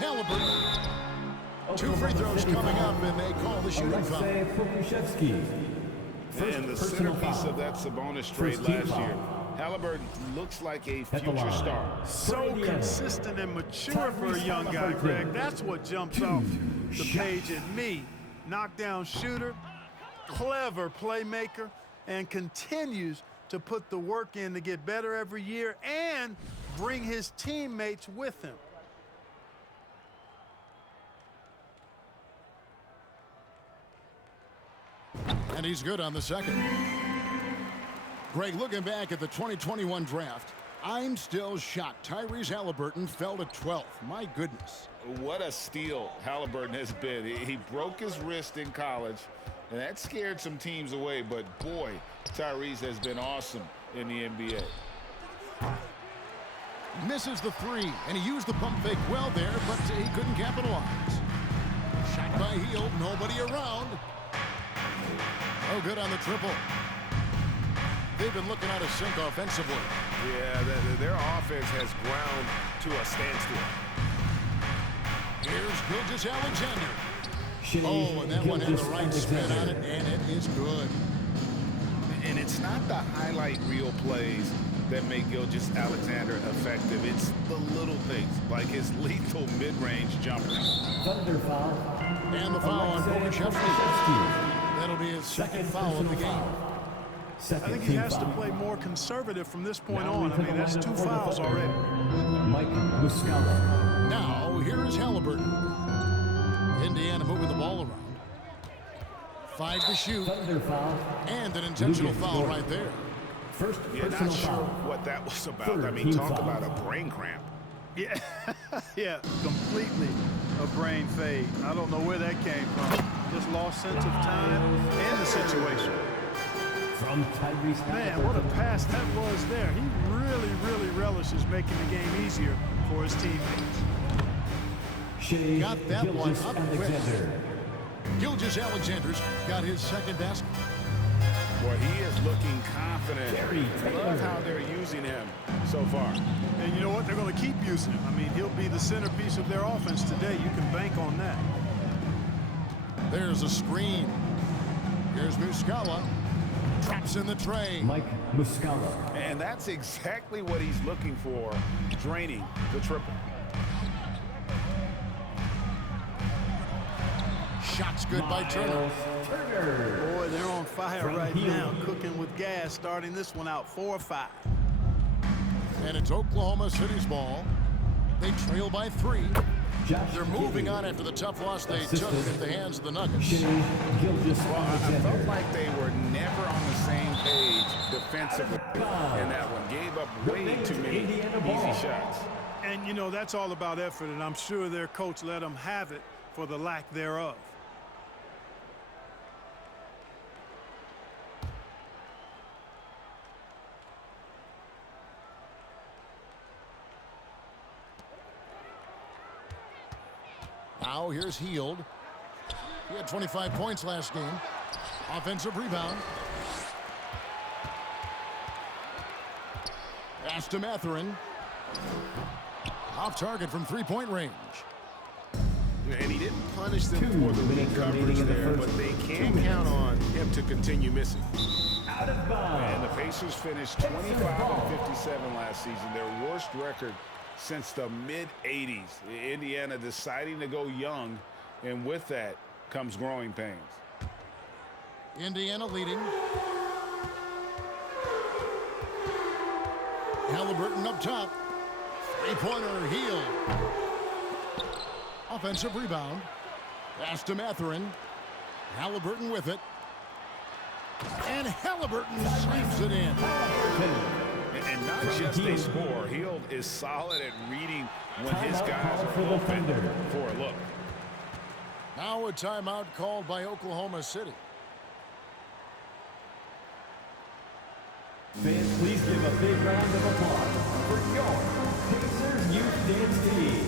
Halliburton. 2 free throws coming up, and they call the shooting foul. And the centerpiece of that Sabonis trade last year. Halliburton looks like a future star. So consistent and mature for a young guy, Greg. That's what jumps off the page at me. Knockdown shooter, clever playmaker, and continues to put the work in to get better every year and bring his teammates with him. And he's good on the second. Greg, looking back at the 2021 draft, I'm still shocked Tyrese Halliburton fell to 12th. My goodness. What a steal Halliburton has been. He broke his wrist in college, and that scared some teams away. But, boy, Tyrese has been awesome in the NBA. Misses the 3, and he used the pump fake well there, but he couldn't capitalize. Shot by Hield, nobody around. Oh, good on the triple. They've been looking out of sync offensively. Yeah, their offense has ground to a standstill. Here's Gilgeous-Alexander. Oh, and that one had the right spin on it, and it is good. And it's not the highlight reel plays that make Gilgeous-Alexander effective. It's the little things, like his lethal mid-range jumper. Thunder foul. And the foul on Pokusevski. That'll be his second foul of the game. I think he has to play more conservative from this point on. I mean, that's 2 fouls already. Mike Muscala. Now, here is Halliburton. Indiana moving the ball around. 5 to shoot. Thunder foul. And an intentional foul right there. First Yeah, personal not sure foul. what that was about. Third I mean, team talk foul. about a brain cramp. Yeah, yeah, completely a brain fade. I don't know where that came from. Just lost sense of time and the situation. From Tyrese Man, what a pass that was there. He really relishes making the game easier for his teammates. Shea Got that one up Gilgeous-Alexander. Gilgeous-Alexander's got his second basket. Boy, he is looking confident. Gary Taylor. Love how they're using him so far. And you know what? They're going to keep using him. I mean, he'll be the centerpiece of their offense today. You can bank on that. There's a screen. Here's Muscala. Traps in the tray. Mike Muscala. And that's exactly what he's looking for, draining the triple. Shots good by Turner. Turner. Boy, they're on fire From right Hield. now, cooking with gas, starting this one out 4-5. And it's Oklahoma City's ball. They trail by 3. Josh They're moving Giddey. on after the tough loss they took Assistant. at the hands of the Nuggets. Shea Well, I felt Gilgeous-Alexander. like they were never on the same page defensively in that one. Gave up way too many Indiana ball. easy shots. And, you know, that's all about effort, and I'm sure their coach let them have it for the lack thereof. Now here's Hield. He had 25 points last game. Offensive rebound. Pass to Mathurin. Off target from 3-point range. And he didn't punish them 2 for the weak minutes remaining coverage in the there, first. but they 2 can minutes. count on him to continue missing. Out of And bounds. the Pacers finished 25-57 last season, their worst record since the mid-'80s. Indiana deciding to go young, and with that comes growing pains. Indiana leading. Halliburton up top. 3-pointer, Hield. Offensive rebound. Pass to Mathurin. Halliburton with it. And Halliburton slaps it in. And not just a score. Hield is solid at reading when his Timeout guys call for are the open Thunder. for a look. Now a timeout called by Oklahoma City. Fans, please give a big round of applause for your Pacers Youth Dance Team.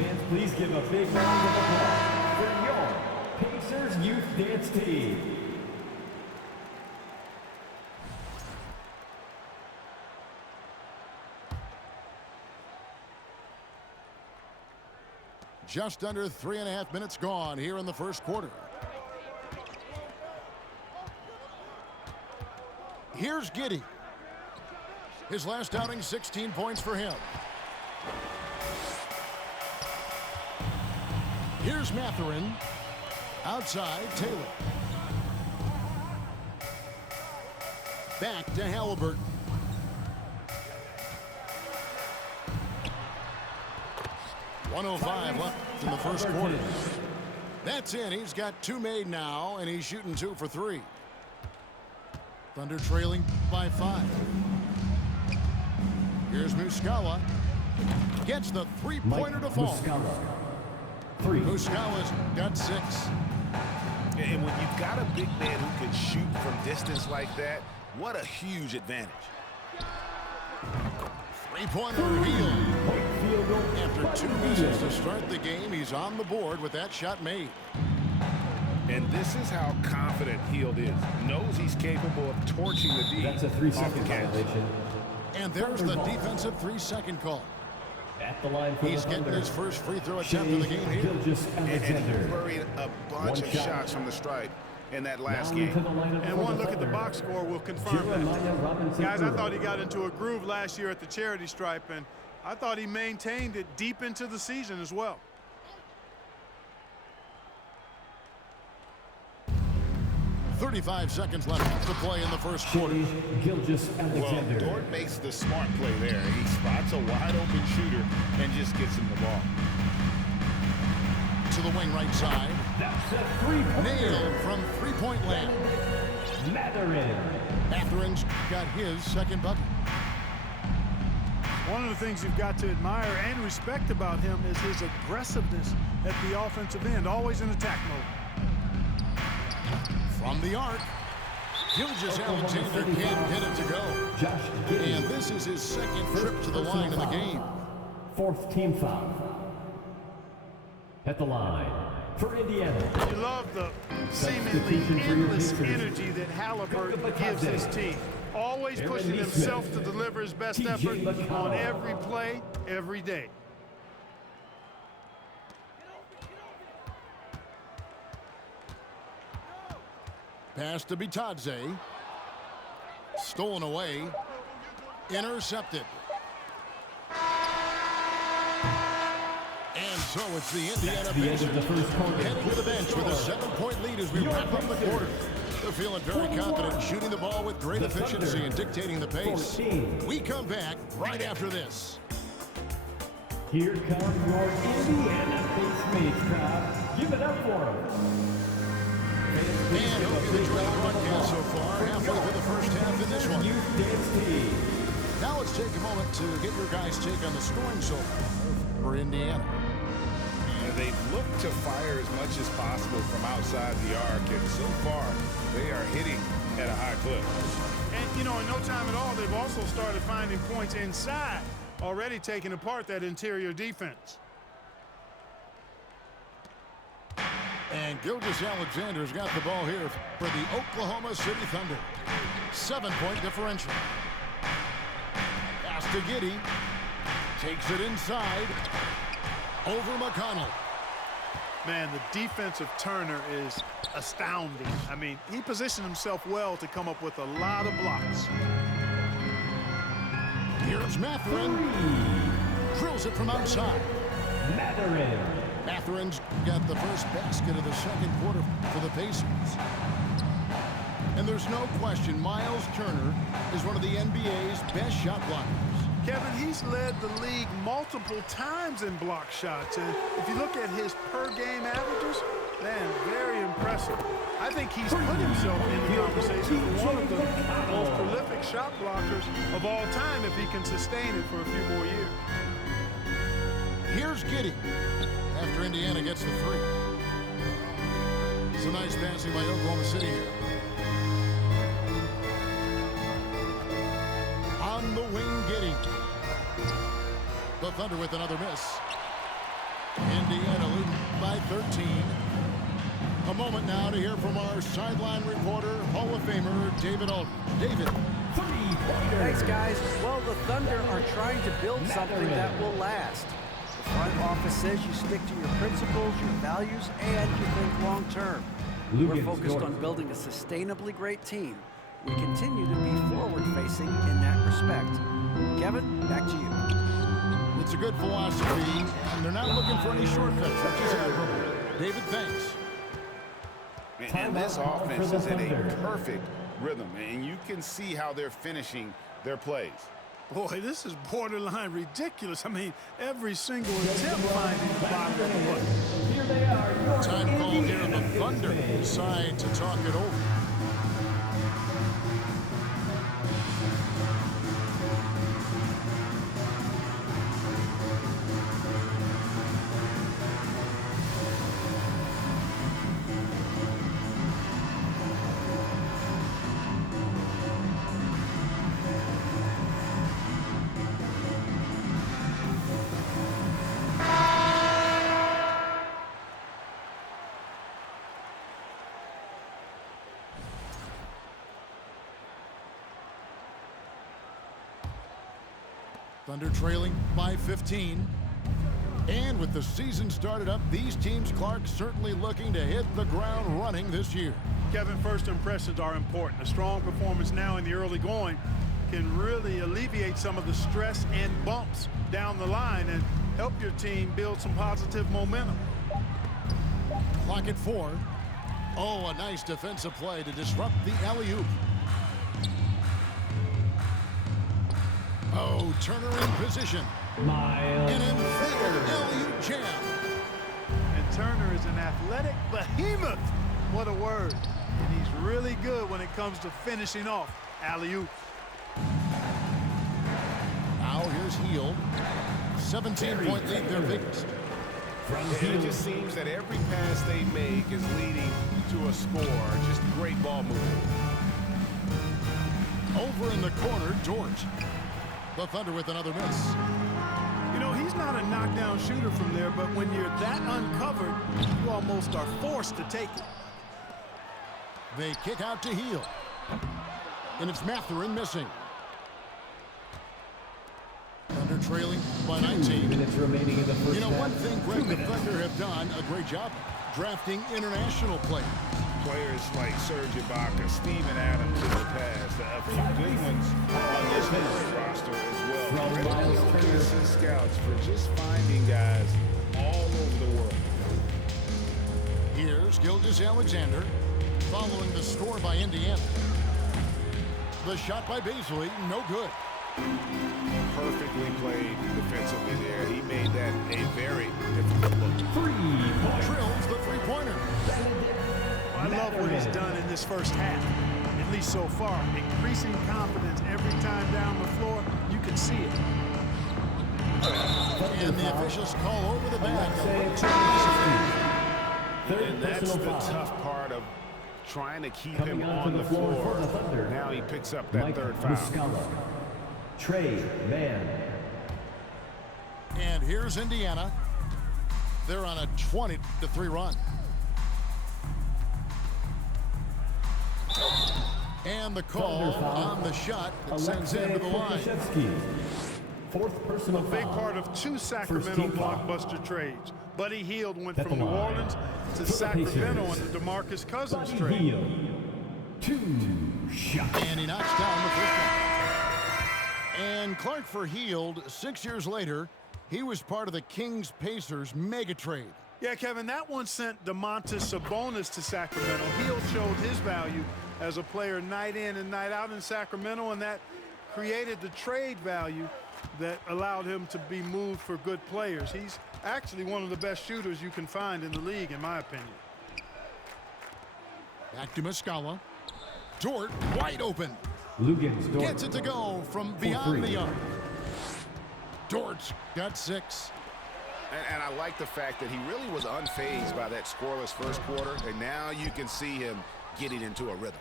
Fans, please give a big round of applause for your Pacers Youth Dance Team. Just under 3.5 minutes gone here in the first quarter. Here's Giddey. His last outing, 16 points for him. Here's Mathurin. Outside, Taylor. Back to Halliburton. .105 left in the first quarter. That's in. He's got 2 made now, and he's shooting 2 for 3. Thunder trailing by 5. Here's Muscala. Gets the three-pointer to fall. Muscala's got 6. And when you've got a big man who can shoot from distance like that, what a huge advantage. Three-pointer Hield. After 2 misses to start the game, he's on the board with that shot made. And this is how confident Hield is. Knows he's capable of torching the D. That's a 3-second violation. And there's the defensive 3-second call. At the line for He's the getting Thunder. his first free throw attempt of the game here. And he buried a bunch of shots from the stripe in that last game. And one look at the box score will confirm that. Guys, I thought he got into a groove last year at the charity stripe, and I thought he maintained it deep into the season as well. 35 seconds left to play in the first quarter. Well, Dort makes the smart play there. He spots a wide-open shooter and just gets him the ball. To the wing right side. That's a three-pointer. Nailed from three-point land. Mathurin's got his second bucket. One of the things you've got to admire and respect about him is his aggressiveness at the offensive end, always in attack mode. From the arc, Gilgeous-Alexander can't get it to go. And this is his second trip to the line in the game. 4th team foul. At the line for Indiana. You love the seemingly endless energy that Halliburton gives his team. Always pushing himself to deliver his best effort on every play, every day. Pass to Bitadze. Stolen away. Intercepted. And so it's the Indiana Pacers heading to the bench with a 7-point lead as we wrap up the quarter. They're feeling very confident, shooting the ball with great efficiency and dictating the pace. We come back right after this. Here come your Indiana Pacers crowd. Give it up for them. And hope you enjoyed the broadcast so far. Halfway through the first half in this one. Now let's take a moment to get your guys' take on the scoring so far for Indiana. And they look to fire as much as possible from outside the arc, and so far they are hitting at a high clip. And, you know, in no time at all, they've also started finding points inside, already taking apart that interior defense. And Gilgeous-Alexander's got the ball here for the Oklahoma City Thunder. 7-point differential. Pass to Giddey. Takes it inside. Over McConnell. Man, the defensive Turner is astounding. I mean, he positioned himself well to come up with a lot of blocks. Here's Mathurin. Drills it from outside. Mathurin's got the first basket of the second quarter for the Pacers. And there's no question Miles Turner is one of the NBA's best shot blockers. Kevin, he's led the league multiple times in block shots. And if you look at his per-game averages, man, very impressive. I think he's put himself in the conversation for one of the most prolific shot blockers of all time if he can sustain it for a few more years. Here's Giddey after Indiana gets the three. It's a nice passing by Oklahoma City here. On the wing, Giddey. The Thunder with another miss. Indiana leading by 13. A moment now to hear from our sideline reporter, Hall of Famer David Aldridge. David. Thanks, guys. Well, the Thunder are trying to build something that will last. The front office says you stick to your principles, your values, and you think long term. We're focused on building a sustainably great team. We continue to be forward-facing in that respect. Kevin, back to you. It's a good philosophy, and they're not looking for any shortcuts, which is admirable. David, thanks. And this offense is in a perfect rhythm, and you can see how they're finishing their plays. Boy, this is borderline ridiculous. I mean, every single attempt finding the bottom of the hook. Here they are, your Time call here, and the Indiana Thunder Pacers. decide to talk it over. Thunder trailing by 15. And with the season started up, these teams, Clark, certainly looking to hit the ground running this year. Kevin, first impressions are important. A strong performance now in the early going can really alleviate some of the stress and bumps down the line and help your team build some positive momentum. Clock at 4. Oh, a nice defensive play to disrupt the alley-oop. Oh, Turner in position. Miles. An emphatic alley-oop jam. And Turner is an athletic behemoth. What a word. And he's really good when it comes to finishing off alley-oop. Now here's Hield. 17-point lead, their biggest. And it just seems that every pass they make is leading to a score. Just great ball movement. Over in the corner, George. The Thunder with another miss. You know, he's not a knockdown shooter from there, but when you're that uncovered, you almost are forced to take it. They kick out to Hield. And it's Mathurin missing. Thunder trailing by 19. Minutes remaining in the first You know, one half. thing, Greg, the Thunder have done a great job drafting international players. Players like Serge Ibaka, Steven Adams in the past, a few good ones on this current roster as well. From Miles Turner. OKC scouts for just finding guys all over the world. Here's Gilgeous-Alexander following the score by Indiana. The shot by Beasley, no good. Perfectly played defensively there. He made that a very difficult look. 3-point. Drills the three-pointer. I love what he's done in this first half, at least so far. Increasing confidence every time down the floor. You can see it. And the officials call over the back. Third And that's personal the foul. tough part of trying to keep Coming him onto on the the floor floor. for the Thunder. Now he picks up that Mike third foul. Muscala. Trey Mann. And here's Indiana. They're on a 20-3 run. And the call Thunder foul. on the shot that sends him to the line. Pokusevski. Fourth personal Big foul. part of two Sacramento team foul. blockbuster trades. Buddy Hield went At from the New line. Orleans to For the Sacramento on Pacers. the DeMarcus Cousins Buddy trade. Hield. 2 shots. And he knocks down the first one. And Clark for Hield, 6 years later, he was part of the Kings-Pacers mega trade. Yeah, Kevin, that one sent Domantas Sabonis to Sacramento. Hield showed his value as a player night in and night out in Sacramento, and that created the trade value that allowed him to be moved for good players. He's actually one of the best shooters you can find in the league, in my opinion. Back to Muscala. Dort wide open. Lugens Dort. Gets it to go from For beyond the three. arc. Dort's got 6. And I like the fact that he really was unfazed by that scoreless first quarter, and now you can see him getting into a rhythm.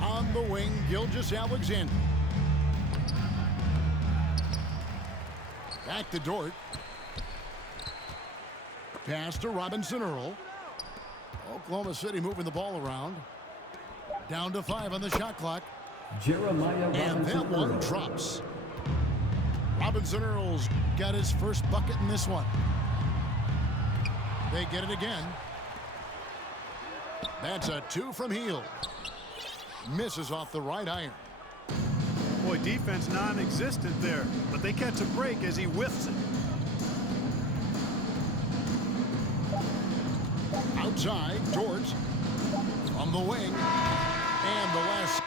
On the wing, Gilgeous-Alexander. Back to Dort. Pass to Robinson Earl. Oklahoma City moving the ball around. Down to 5 on the shot clock. Jeremiah And that Robinson one Earl. drops. Robinson Earl's got his first bucket in this one. They get it again. That's a 2 from Hield. Misses off the right iron. Boy, defense non-existent there, but they catch a break as he whiffs it. Outside, George from the wing. And the last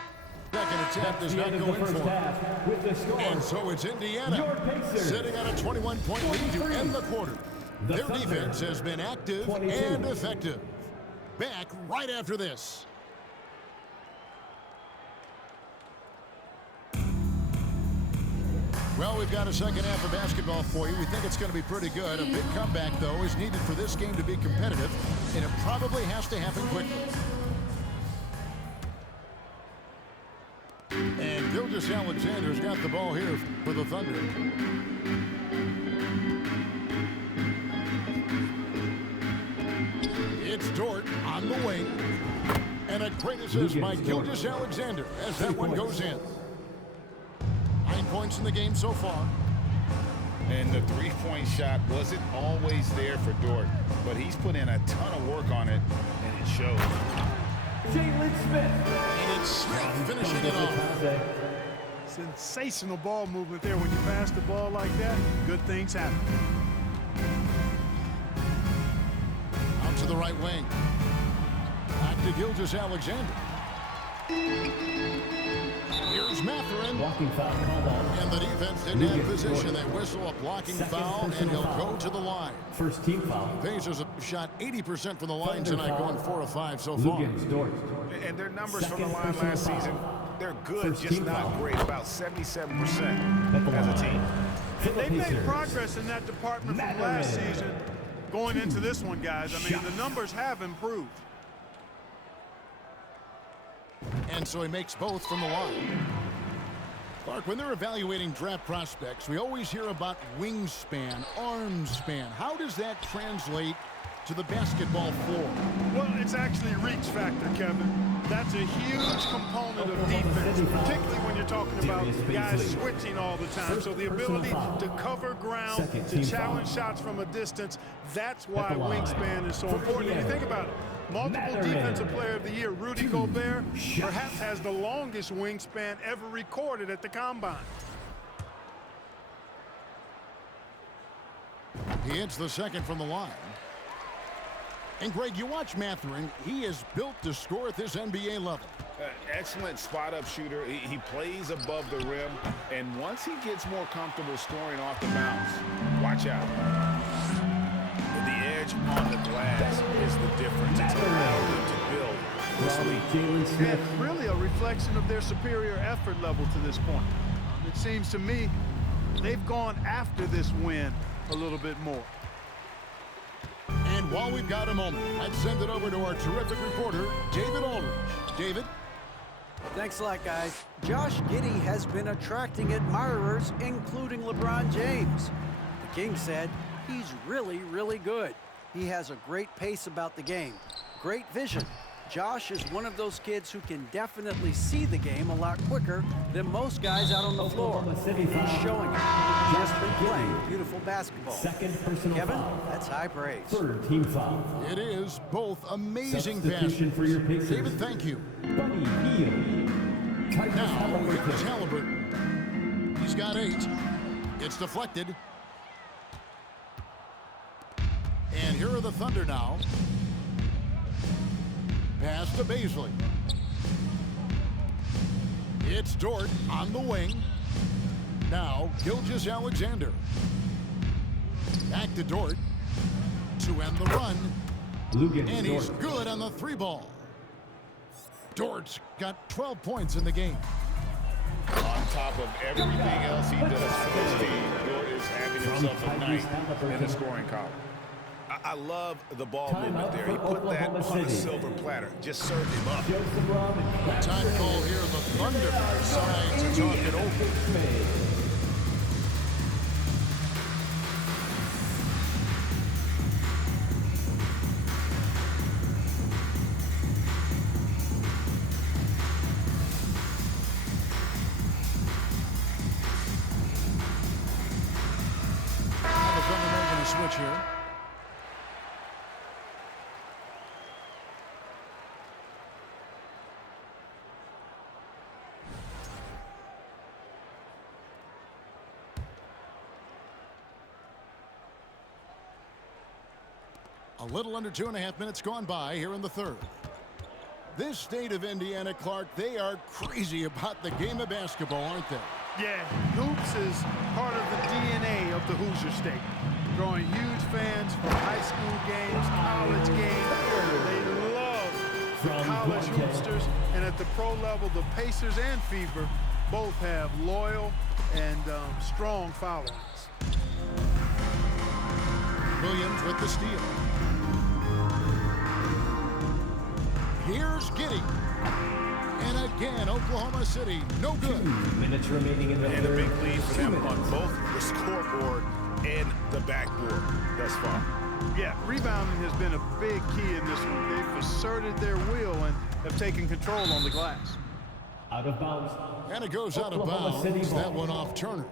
second attempt does The not end of go the in first for him. half with the score. And so it's Indiana Your Pacers. sitting on a 21-point lead to end the quarter. The Their Thunder. defense has been active 22. and effective. Back right after this. Well, we've got a second half of basketball for you. We think it's going to be pretty good. A big comeback, though, is needed for this game to be competitive, and it probably has to happen quickly. And Gilgeous Alexander's got the ball here for the Thunder. It's Dort on the wing. And a great assist by Gilgeous Alexander as that one goes in. 9 points in the game so far. And the three-point shot wasn't always there for Dort, but he's put in a ton of work on it, and it shows. Jalen Smith. And it's Smith finishing it off. Sensational ball movement there. When you pass the ball like that, good things happen. Out to the right wing. Back to Gilgeous Alexander. Here's Mathurin. Blocking foul called on. And the defense didn't have position. They whistle a blocking Second foul, and personal he'll foul. go to the line. First team foul. Pacers have shot 80% from the line Thunder tonight, foul. going 4 of 5 so far. Lugens Dort. And their numbers from the Second line personal last foul. season, they're good, First just team not foul. great, about 77% At the as a line. team. For the They made Pacers. progress in that department from Mathurin. last season going into this one, guys. I mean, the numbers have improved. And so he makes both from the line. Clark, when they're evaluating draft prospects, we always hear about wingspan, arm span. How does that translate to the basketball floor? Well, it's actually reach factor, Kevin. That's a huge component of defense, particularly when you're talking about guys switching all the time. So the ability to cover ground, Second to team challenge foul. shots from a distance, that's why At the line. wingspan is so For important. And you Indiana. think about it, multiple Mathurin. defensive player of the year, Rudy Gobert, shots. perhaps has the longest wingspan ever recorded at the Combine. He hits the second from the line. And Greg, you watch Mathurin. He is built to score at this NBA level. Excellent spot-up shooter. He plays above the rim, and once he gets more comfortable scoring off the bounce, watch out. The edge on the glass is the difference. It's allowed them to build this lead. Jalen Smith. And really a reflection of their superior effort level to this point. It seems to me they've gone after this win a little bit more. And while we've got a moment, let's send it over to our terrific reporter, David Aldridge. David? Thanks a lot, guys. Josh Giddey has been attracting admirers, including LeBron James. The King said he's really, really good. He has a great pace about the game, great vision. Josh is one of those kids who can definitely see the game a lot quicker than most guys out on the floor. Oklahoma City He's foul. showing it. Just been playing beautiful basketball. Second personal Kevin, foul. that's high praise. Third team foul. It is both amazing Substitution passes. for your Pacers. David, thank you. Buddy Hield. Tyrese Now, Halliburton. here's Halliburton. He's got 8. It's deflected. And here are the Thunder now. Pass to Baisley. It's Dort on the wing. Now, Gilgeous Alexander. Back to Dort to end the run. Lugens And he's Dort. good on the 3 ball. Dort's got 12 points in the game. On top of everything else he does for this team, Dort is having himself a night in the scoring column. I love the ball Time movement out there. for He put that Oklahoma on a City. silver platter. Just served him up. Joseph Robin. Time call here. The Thunder decide to talk it over. switch here. A little under 2.5 minutes gone by here in the third. This state of Indiana, Clark, they are crazy about the game of basketball, aren't they? Yeah, hoops is part of the DNA of the Hoosier State. Drawing huge fans from high school games, college games. They love the college hoopsters. And at the pro level, the Pacers and Fever both have loyal and strong followings. Williams with the steal. Here's Giddey. And again, Oklahoma City, no good. 2 minutes remaining in the And a third. big lead for them on both the scoreboard and the backboard thus far. Yeah, rebounding has been a big key in this one. They've asserted their will and have taken control on the glass. Out of bounds. And it goes out of Oklahoma City bounds. ball. That one off Turner.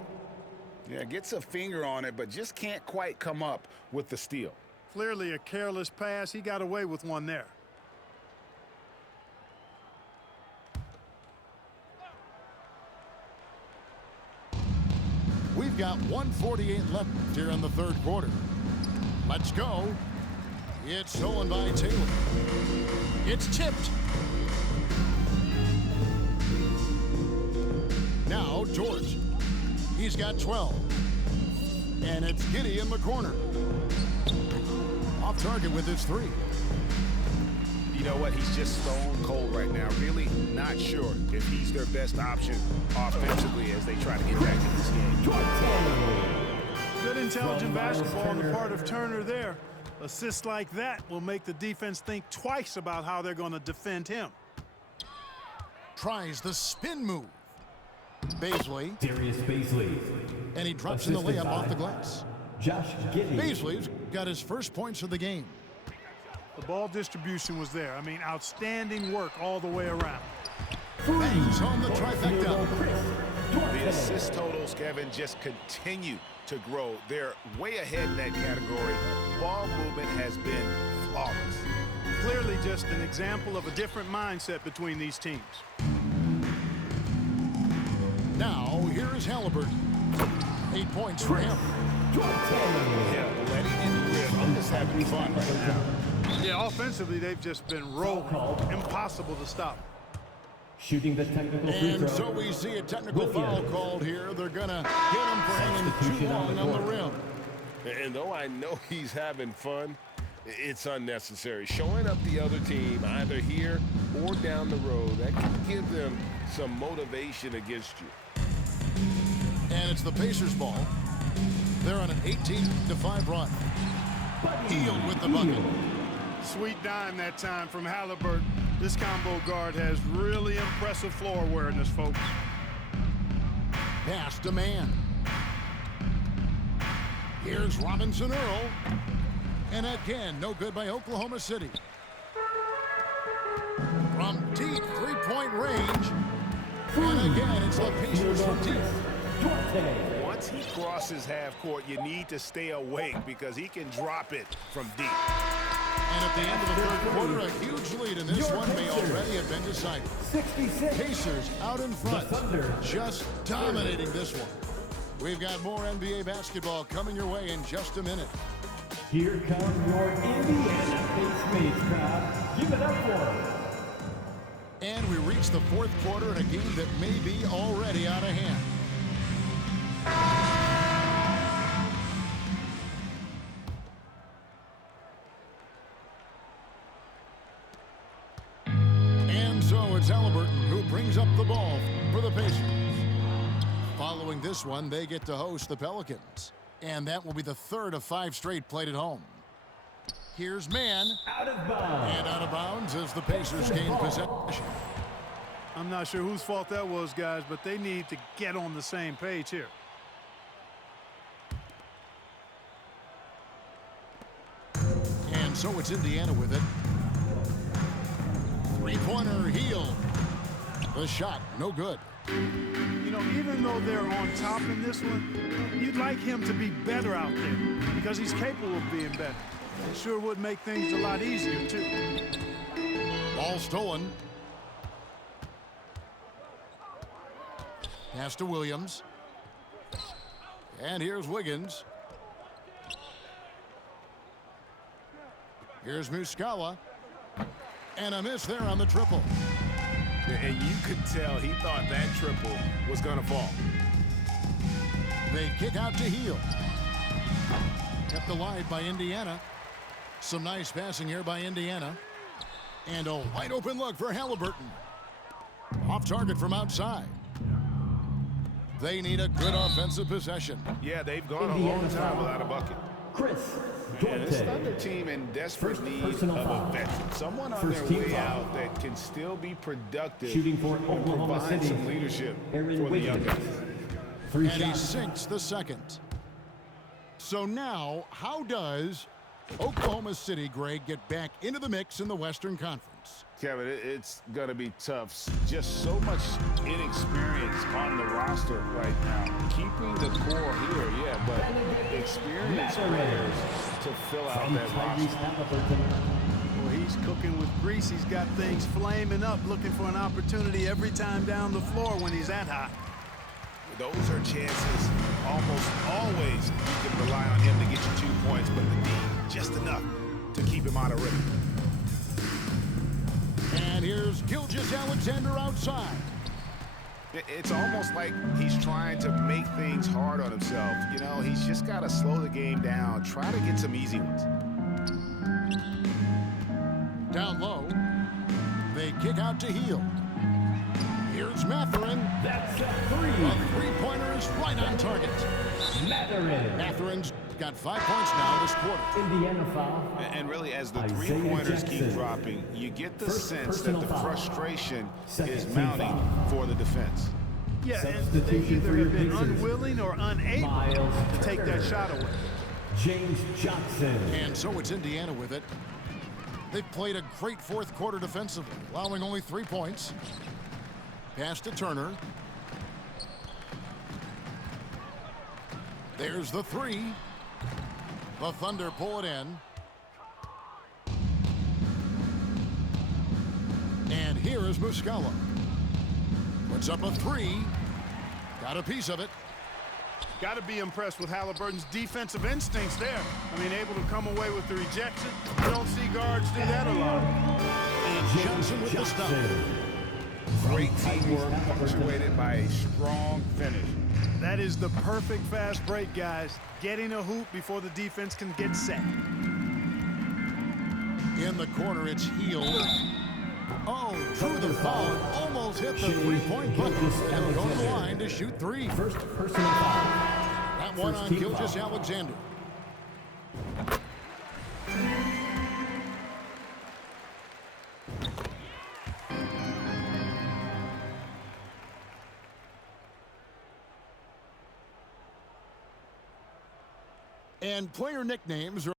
Yeah, gets a finger on it, but just can't quite come up with the steal. Clearly a careless pass. He got away with one there. We've got 1:48 left here in the third quarter. Let's go. It's stolen by Taylor. It's tipped. Now George. He's got 12. And it's Giddey in the corner. Off target with his three. You know what? He's just stone cold right now. Really not sure if he's their best option offensively as they try to get back in this game. Good intelligent basketball on the part of Turner there. Assists like that will make the defense think twice about how they're going to defend him. Tries the spin move. Baisley. Darius Baisley. And he drops in the Assisted layup off by the glass. Josh Giddey. Baisley's got his first points of the game. The ball distribution was there. I mean, outstanding work all the way around. Bangs home the trifecta. The assist totals, Kevin, just continue to grow. They're way ahead in that category. Ball movement has been flawless. Clearly just an example of a different mindset between these teams. Now, here is Halliburton. 8 points for him. Yeah, letting it rip. I'm just having fun right now. Yeah, offensively, they've just been rolling. Impossible to stop. Shooting the technical free And throw. so we see a technical With foul you. called here. They're going to get him for hanging too Substitution on long the on the court. rim. And though I know he's having fun, it's unnecessary. Showing up the other team either here or down the road, that can give them some motivation against you. And it's the Pacers' ball. They're on an 18-5 run. Hield with the bucket. Sweet dime that time from Halliburton. This combo guard has really impressive floor awareness, folks. Pass to man. Here's Robinson Earl. And again, no good by Oklahoma City. From deep three-point range. And again, it's the Pacers from deep. Once he crosses half court, you need to stay awake because he can drop it from deep. And at the end of the third quarter, a huge lead, and this Your one may Pacers. already have been decided. 66. Pacers out in front, The Thunder. just dominating this one. We've got more NBA basketball coming your way in just a minute. Here come your Indiana Face Mates crowd. Give it up for them. And we reach the fourth quarter in a game that may be already out of hand. And so it's Halliburton who brings up the ball for the Pacers. Following this one, they get to host the Pelicans. And that will be the third of 5 straight played at home. Here's Mann. Out of bounds. And out of bounds as the Pacers gain possession. I'm not sure whose fault that was, guys, but they need to get on the same page here. And so it's Indiana with it. Three-pointer Hield. The shot, no good. You know, even though they're on top in this one, you'd like him to be better out there because he's capable of being better. It sure would make things a lot easier, too. Ball stolen. Pass to Williams. And here's Wiggins. Here's Muscala. And a miss there on the triple. And you could tell he thought that triple was going to fall. They kick out to Hield. Kept alive by Indiana. Some nice passing here by Indiana. And a wide open look for Halliburton. Off target from outside. They need a good offensive possession. Yeah, they've gone a long time without a bucket. Chris And this Duarte. Thunder team in desperate need of personal a foul. veteran. Someone on First their team way foul. out that can still be productive Shooting for and Oklahoma provide City. some leadership Aaron for the young Wiggins. guys. 3 And he shots. sinks the second. So now, how does Oklahoma City, Greg, get back into the mix in the Western Conference? Kevin, it's going to be tough. Just so much inexperience on the roster right now. Keeping the core here, yeah, but experienced players to fill out From that Tyrese roster. Halliburton. Well, he's cooking with grease. He's got things flaming up, looking for an opportunity every time down the floor when he's that hot. Those are chances almost always you can rely on him to get you 2 points, but the D just enough to keep him out of rhythm. And here's Gilgeous-Alexander outside. It's almost like he's trying to make things hard on himself. You know, he's just got to slow the game down, try to get some easy ones. Down low. They kick out to Hield. Here's Mathurin. That's a A 3. three-pointer is right on target. Mathurin. Mathurin's got 5 points now this quarter. Indiana foul. And really, as the Isaiah three-pointers keep Jackson. dropping, you get the First sense that personal the foul. frustration Second is team mounting foul. for the defense. Yeah, and they Substitution for either your have been Pacers. unwilling or unable Miles to take that Turner. shot away. James Johnson. And so it's Indiana with it. They've played a great fourth quarter defensively, allowing only 3 points. Pass to Turner. There's the three. The Thunder pull it in. And here is Muscala. Puts up a three. Got a piece of it. Got to be impressed with Halliburton's defensive instincts there. I mean, able to come away with the rejection. You don't see guards do that a lot. And Johnson with the stop. Great teamwork punctuated by a strong finish. That is the perfect fast break, guys. Getting a hoop before the defense can get set. In the corner, it's Hield. Oh, through the foul. Almost hit the three-point bucket. And go to the line to shoot three. First personal foul. That one First on team foul. Gilgeous-Alexander. And player nicknames are